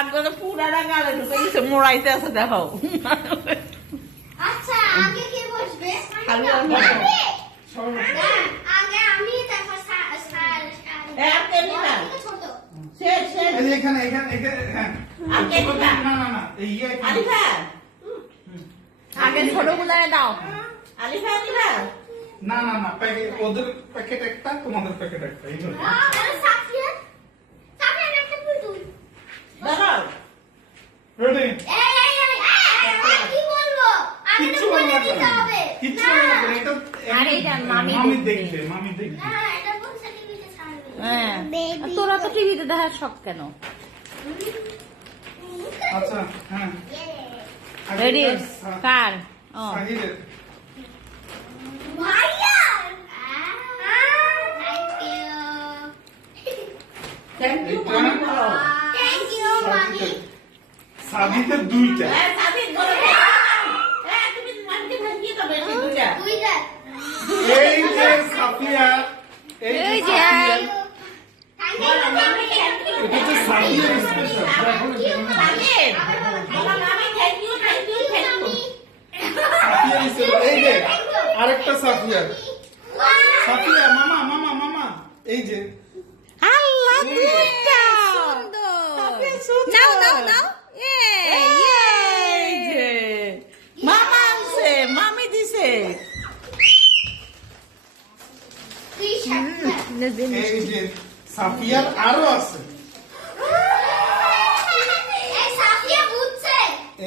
একদম পুরাটা গালে ঢুকে গেছে, মোড়াইতে আছে দেখো। আচ্ছা আগে কে বসবে? আগে আমি তারপর একে নিবা। ছোট শেষ শেষ। এখানে হ্যাঁ। আগে নিবা। না এই এখানে। আলিফা আগে ছোটগুলায় দাও। আলিফা নিবা। না প্যাকেট ওদের প্যাকেট একটা তোমাদের প্যাকেট একটা এইভাবে। আরে সাকিয়া সাকিয়া একটা পুতুল দাঁড়াও। রেডি এই কি বলবো? আমি তো কিচ্ছু বলে বলবো দিতে না হবে কিচ্ছু বলবো না এটা আরে এটা মামি দেখবে মামি দেখবে না এটা কোন সার্টিফিকেট ছাড়বে? হ্যাঁ তোরা তো টিভিতে দেখার শখ কেন? আচ্ছা হ্যাঁ রেডি কার? ও সাহিদের ভাইয়া থ্যাংক ইউ থ্যাংক ইউ মামি বলো। থ্যাংক ইউ মামি সাবিতের দুইটা হ্যাঁ সাবিত বলো। হ্যাঁ তুমি মানকে থাকি তো বেশি দুটা। দুইটা এই যে সাফিয়া এই যে থ্যাংক ইউ বলো মামি থ্যাংক ইউ। এটা হচ্ছে সাফিয়ার স্পেশাল সাবিত বলো মামি thank you thank you thank you. সাফিয়ার স্পেশাল এই যে আরেকটা সাফিয়া সাফিয়া মামা এই যে আল্লাহ দুইটা নাও নাও নাও এই যে মামা আনছে, মামি দিছে। তুই সাথে এই যে সাফিয়ার আরো আছে এই সাফিয়া বুঝছে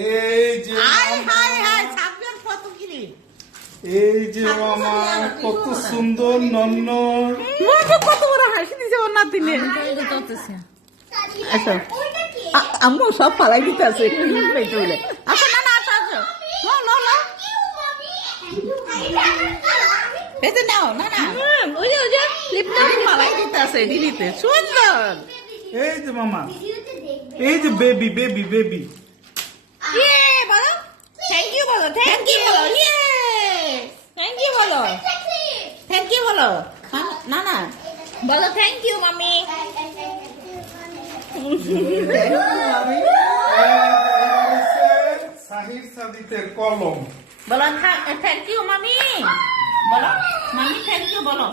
এই যে হাই মামা, হাই হাই সাবিয়ার কত কিনি। এই যে মামা কত সুন্দর নন্ন মুখে কত বড় হাসি দিছে ওর নাতিনে। আচ্ছা ওইটা কি আম্মু সব ফালাই দিতে আছে পেটে বলে। আচ্ছা না না আসো আসো লো পেটে নাও না না ওই যে ক্লিপ সব ফালাই দিতে আছে দিদিতে সুন্দর। এই যে মামা ভিডিওতে দেখবে এই যে বেবি ইয়ে বলো থ্যাংক ইউ বলো থ্যাংক ইউ বলো ইয়ে থ্যাংক ইউ বলো থ্যাংক ইউ বলো। না না বলো থ্যাংক ইউ মামি সাহির সাদিতের কলম বলো থ্যাংক ইউ মামি। বলো মামি থ্যাংক ইউ বলো।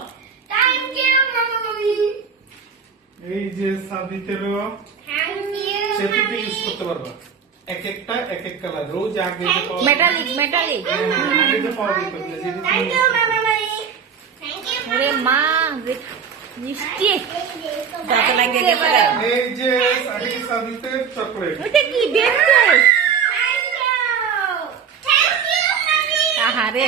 থ্যাংক ইউ মামি এই যে সাদিতেরও থ্যাংক ইউ সেটা ইউজ করতে পারবা এক একটা এক এক কালার রোজ আগে যে পাওয়া মেটালিক আগে যে পাওয়া যেত না, যেটা থ্যাংক ইউ মামি থ্যাংক ইউ ওরে মা মিষ্টি দাঁতে লাগিয়ে গেছে। এই যে সাহির সাদিতের চকলেট ওইটা কি দেখছো থ্যাংক ইউ মামি আহারে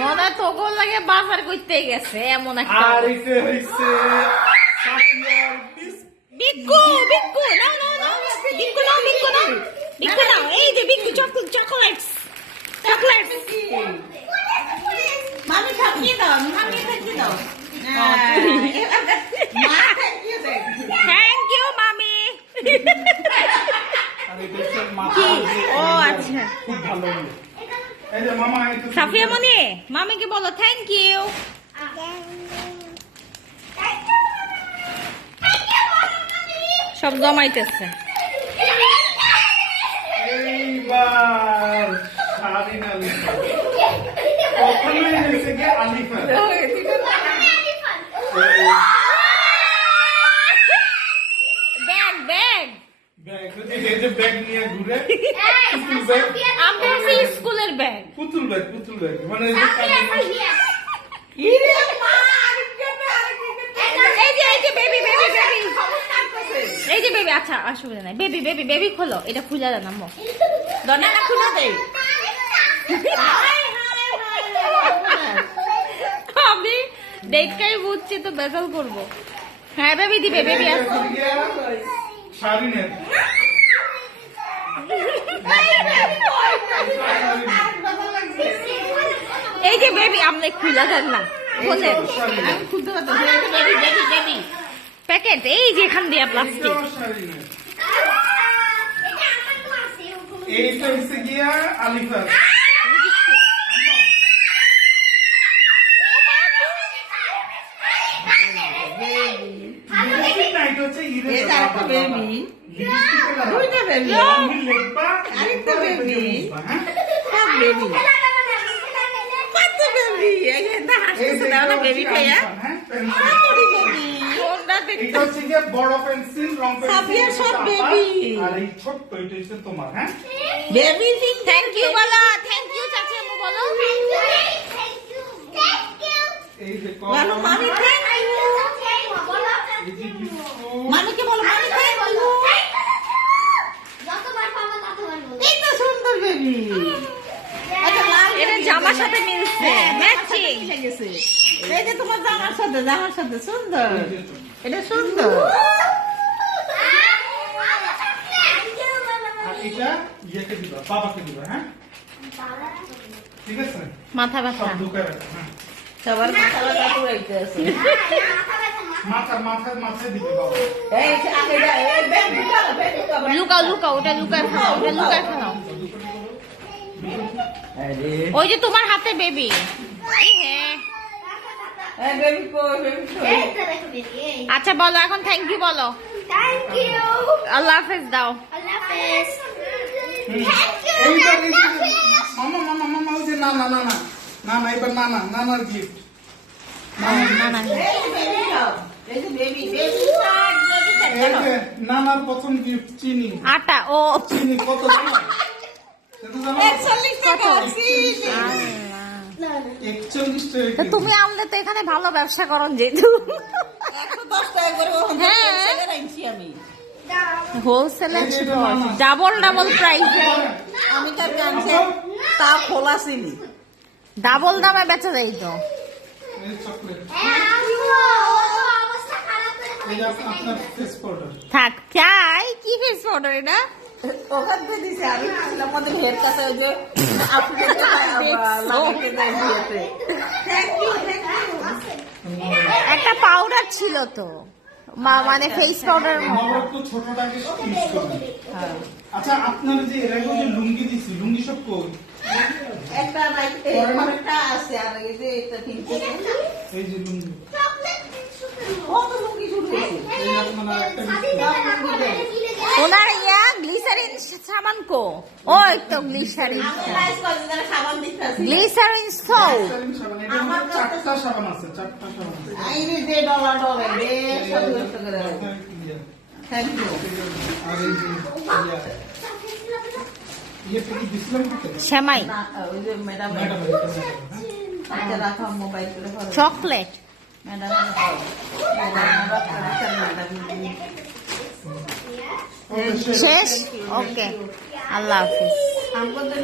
মনে তোগো লাগে বাজার করতে গেছে এমন একটা আর এটা হইছে সাফিয়ার বিক্কু নাও বিক্কু নাও এই যে বিক্কু চকলেটস মামি থাকি দাও মামি থাকি দাও। মা থ্যাংক ইউ দে। থ্যাংক ইউ মামি আর এটা হচ্ছে মাথা ও আচ্ছা খুব ভালো এই যে মামা এটা সাফিয়া মনি মামিকে বলো থ্যাংক ইউ সব জমাইতেছে এইবার শারিন আলিফা প্রথমে হয়েছে গিয়ে আলিফা ব্যাগ ব্যাগ এই যে ব্যাগ নিয়ে ঘুরে পুতুল ব্যাগ আমরা স্কুলের ব্যাগ পুতুল ব্যাগ মানে এই যে ইরে মা আরেকটা এই যে বেবি এই যে বেবি আচ্ছা অসুবিধা নাই বেবি খোলো এটা খুলে দেন আম্মু দরজা খুলে দে। আমি দেখাই বুঝছি তো বেজাল করবো হ্যাঁ বেবি দিবে বেবি আছে শারিনের এই যে বেবি আপনি খুলে দেন না খোলেন খুলতে পারতো বেবি প্যাকেট এই যে এখান দিয়ে প্লাস্টিক এইটাও শারিনের এইটা হচ্ছে গিয়া আলিফা না এটা হচ্ছে ইরেজার। এটা একটা বেবি। লিপস্টিকে লাগাবা। দুইটা বেবি। তুমি লিখবা, আরেকটা লিখবা, বেবি। মুছবা, হ্যাঁ? সব বেবি। কত বেবি? এই যে না হাসতেছে দাও না বেবি ভাইয়া। হ্যাঁ, পেন্সিল। কতটি বেবি? কোনটা এটা দেখতে হচ্ছে গিয়ে বড় পেন্সিল, রং পেন্সিল, সাবিয়ার সব পাপা, baby। আর এই ছোট্ট এটা হচ্ছে তোমার, হ্যাঁ? বেবি থ্যাংক ইউ বলো, থ্যাংক ইউ চাচি আম্মু বলো। এই যে বলো কলম, মামি থ্যাংক ইউ। এই যে বিস্কুট, মামিকে বলো মামি থ্যাংক ইউ। এই তো সুন্দর বেবি। এটা লাল এটা baby জামার baby। সাথে মিলছে, হ্যাঁ, জামার সাথে ম্যাচিং। মিলে গেছে। এই যে তোমার জামার সাথে সুন্দর। এই যে তুমি। এটা সুন্দর। আর এটা ইয়েকে দিবা, বাবাকে দিবা, হ্যাঁ? ঠিক আছে? মাথা সব ব্যথা। ঢুকে রাখো, হ্যাঁ। সবার মাথা ব্যথা পুরাইতে আছে। মাথায় দিবে বাবা। এই আগে যা এই ব্যাগ ঢুকাও ব্যাগ ঢুকাও। লুকাও লুকাও, ওটা লুকায় ফেলাও, ওটা লুকায় ফেলাও। আরে ওই যে তোমার হাতে বেবি। হ্যাঁ। এই বেবি কই বেবি কই। আচ্ছা বলো এখন থ্যাংক ইউ বলো। আল্লাহ হাফেজ দাও। এইবার এই যে মামা ওই যে না এবার নানার গিফট। না না এই বেবি খাও। এই যে বেবি বেবি কাট বেবি কাট এই যে নানার প্রথম গিফট চিনি। আটা ও চিনি কত জানো? সেটা জানো? 41 টাকা চিনি। 41 টাকা তো কেজি। তুমি আনলে তো এখানে ভালো ব্যবসা করো যেহেতু 110 টাকা করে ওখান থেকে হ্যাঁ। সেকেন্ড আনছি আমি। হোলসেলে এই যে এটা নানা। ডাবল প্রাইসে আমি তার কাছে তা খোলা চিনি। ডাবল দামে বেচা যাই তো। এই চকলেট। এই যে আপনার ফেস পাউডার। থাক চাই কি ফেস পাউডার এটা ওখান থেকে দিছে আমি ছিলাম আমাদের হেড কাছে ওই যে আপনাকে লাগাতে দেয় দিয়েছে। থ্যাংক ইউ একটা পাউডার ছিল তো মানে ফেস পাউডার আমার একটু ছোটটাকে ইউজ করবেন। আচ্ছা আপনার যে এর আগে যে লুঙ্গি দিছি, লুঙ্গি সব কই? একটা রাইতে একটা আছে আর এই যে এটা কিনতে এই যে লুঙ্গি। কত লুঙ্গি শুরু হয়েছে। এই যে আপনার একটা বিস্কুট। ওনার ইয়া গ্লিসারিন সামান কো ওই তো গ্লিসারিন আমি লাইস করে দিলে সাবান দিতে আছে। গ্লিসারিন সোপ সাবান, এটা আমার 4টা সাবান আছে, 4টা সাবান আছে। এই যে ডলার রে 100 টাকা করে। Thank you. আর এই যে ইয়েটা কি দিছিলাম কি? সেমাই না ওই যে ম্যাডাম ম্যাডাম আচ্ছা রাখো মোবাইল করে ফলো। চকলেট ম্যাডাম ম্যাডাম শেষ ওকে আল্লাহ হাফিজ আমাদের